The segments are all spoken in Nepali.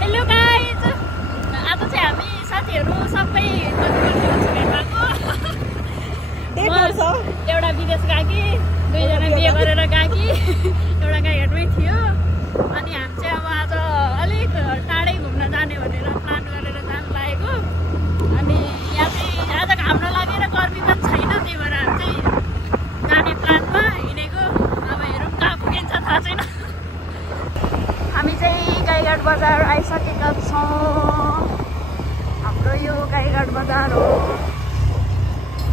हेलो गाइज, आज चाहिँ हामी साथीहरू सबै एउटा विदेश गएकी, दुईजना बिहे गरेर गएकी, एउटा गाईघाटमै थियो। अनि हामी चाहिँ अब आज अलिक टाढै घुम्न जाने भनेर प्लान गरेर जान लागेको। अनि यहाँ चाहिँ आज घाम नलागेर गर्मी पनि छैन, त्यही भएर हामी चाहिँ जाने प्लानमा हिँडेको। अब हेरौँ कहाँ पुगिन्छ थाहा छैन। हामी चाहिँ गाईघाट बजार आइसकेका छौँ। हाम्रो यो गाईघाट बजार हो।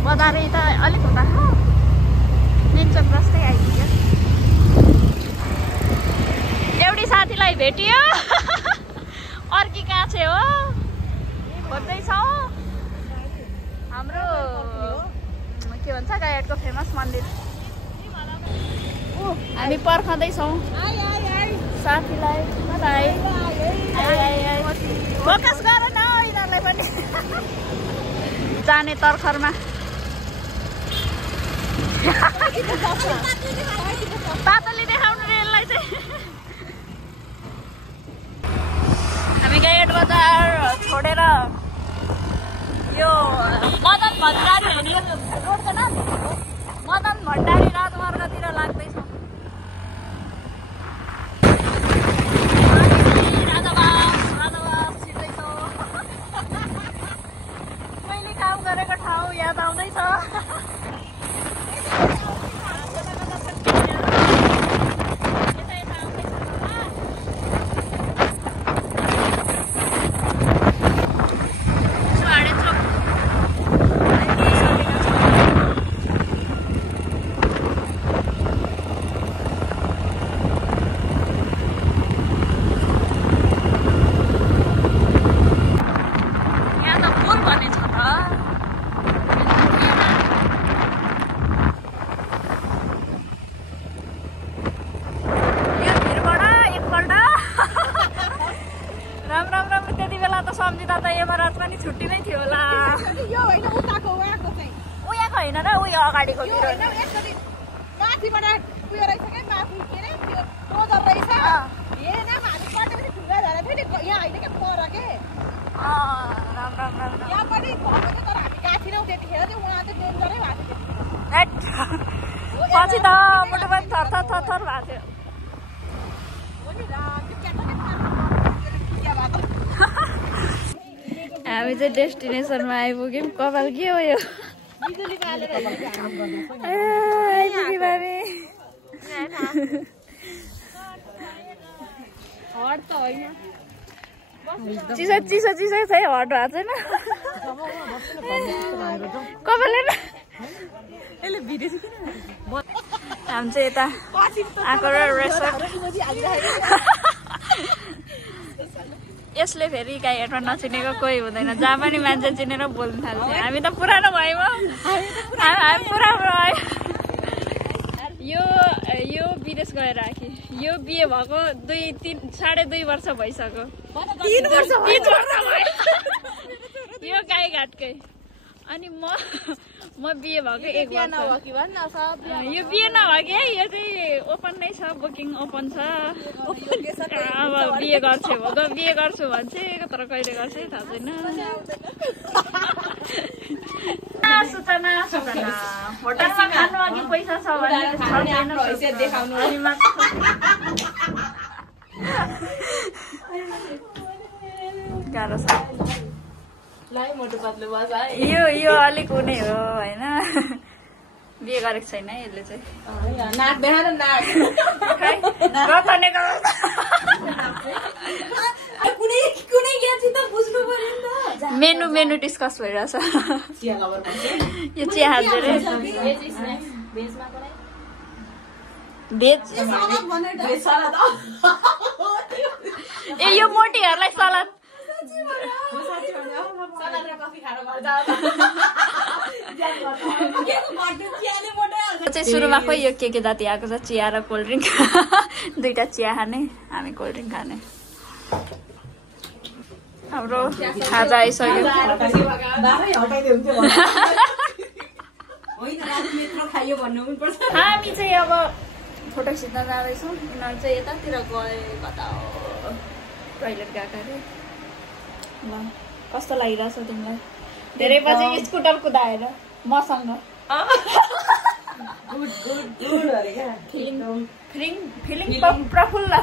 बजारै त अलिक हुँदा मेन चोक जस्तै आइपुग्यो। एउटी साथीलाई भेटियो, अर्की कहाँ छ हो खोज्दैछौँ। हाम्रो के भन्छ गाईघाटको फेमस मन्दिर हामी पर्खँदैछौँ साथीलाई। फोकस गर न यिनीहरूलाई पनि जाने तर्खरमा। पातली देखाउनु रे यसलाई चाहिँ। हामी गाईघाट बजार छोडेर यो मदन भण्डारी हुने रोडको नाम मदन भण्डारी राजमार्गतिर लाग्दैछौँ। मैले काम गरेको ठाउँ याद आउँदैछ। सम्झिँदा त यमराज पनि छुट्टीमै थियो होला। यो होइन उताको उहाँको चाहिँ उहाँको होइन र उयो अगाडिको मेरो माथिबाट उयो रहेछ क्या माथि के अरे त्यो रोजर रहेछ। हेरेन हामी पढ्नेपछि ढुङ्गा झरेको थियो नि यहाँ होइन क्या पर के राम राम राम यहाँ पनि भएको थियो तर हामी गएको थिएनौँ त्यतिखेर चाहिँ उहाँ चाहिँ डेन्जरै भएको थियो। पछि त मुटु पनि थर भएको थियो। हामी चाहिँ डेस्टिनेसनमा आइपुग्यौँ। कपाल के हो यो? आइपुग्यौँ हामी। चिसो चिसो चिसो छ हट भएको छैन कपालले न। हामी चाहिँ यता आएको र रेस्टुरेन्ट। यसले फेरि गाईघाटमा नचिनेको कोही हुँदैन, जहाँ पनि मान्छे चिनेर बोल्नु थाल्छ। हामी त पुरानो भयौँ, हामी पुरानो भयो। यो विदेश गएर आएँ। यो बिहे भएको 2-3-2.5 वर्ष भइसक्यो। 3 वर्ष भयो यो गाईघाटकै। अनि म बिहे भएको 1 वर्ष। यो बिहे नभयो कि यो चाहिँ ओपन नै छ, बुकिङ ओपन छ। अब बिहे गर्छु भन्छ तर कहिले गर्छ थाहा छैन। होटलमा खानु अघि पैसा छ भने गाह्रो छ। यो अलिक उ नै हो होइन, बिहे गरेको छैन यसले चाहिँ। मेनु डिस्कस भइरहेछ। यो चिया हाल्दै भेज ए यो मोटीहरूलाई सलाद चाहिँ सुरुमा खोइ यो के जाति आएको छ। चिया र कोल्ड ड्रिङ्क दुईटा चिया खाने, हामी कोल्ड ड्रिङ्क खाने। हाम्रो खाजा आइसक्यो। हामी चाहिँ अब फोटो खिच्न जाँदैछौँ। यिनीहरू चाहिँ यतातिर गए कता हो टोइलेट गएको अरे ल कस्तो लागिरहेछ तिमीलाई धेरै पछि स्कुटर कुदाएर मसँग फिलिङ प्रफुल्ल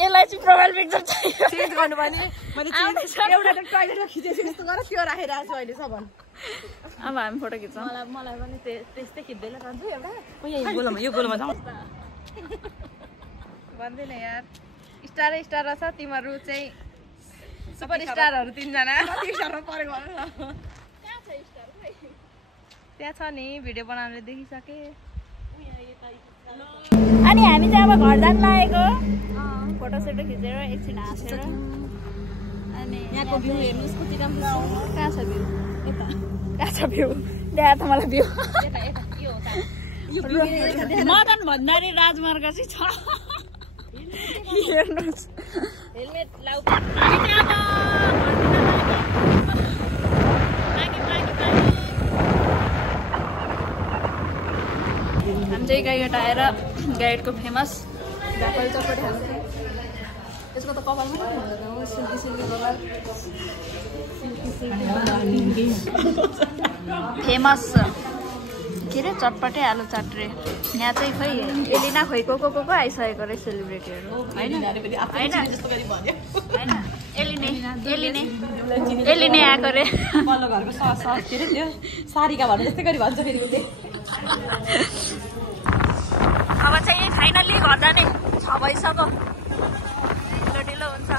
यसलाई चाहिँ प्रोफाइल पिक्चर चाहियो चेन्ज गर्नु भने मैले एउटा त टोइलेटमा खिचेछु जस्तो गरेर त्यो राखिरहेको छु अहिलेसम्म अब हामी फोटो खिच्छौँ मलाई पनि त्यस्तै खिच्दै लान्छु एउटा यो गोलोमा जाउँ भन्दैन यार स्टारै स्टार रहेछ तिमीहरू चाहिँ सुपर स्टारहरू 3 जना कति स्टारमा परेको भन न त्यहाँ छ नि भिडियो बनाउनले देखिसके अनि हामी चाहिँ अब घर जान लागेको फोटोसोटो खिचेर एकछिन हाँसेर अनि यहाँको भ्यू हेर्नुहोस् कति राम्रो कहाँ छ भ्यू कहाँ छ भ्यू त्यहाँ त मलाई भ्यू मदन भण्डारी राजमार्ग चाहिँ छ हेर्नुहोस् हेलमेट लाउ हामी चाहिँ गाईघाट आएर गाईघाटको फेमस गाई चटपटी खानु थियो यसको त कपाल पनि सिल्की सिल्की कपाल फेमस के अरे चटपटे आलु चाट रे यहाँ चाहिँ खै एलिना खोइ को आइसकेको रे सेलिब्रेटीहरू होइन एलिने आएको रे पल्लो घरको सस के अरे त्यो सारीका भन्ने जस्तै गरी भन्छ फेरि अब चाहिँ फाइनल्ली घर जाने 6 भइसक्यो ढिलो हुन्छ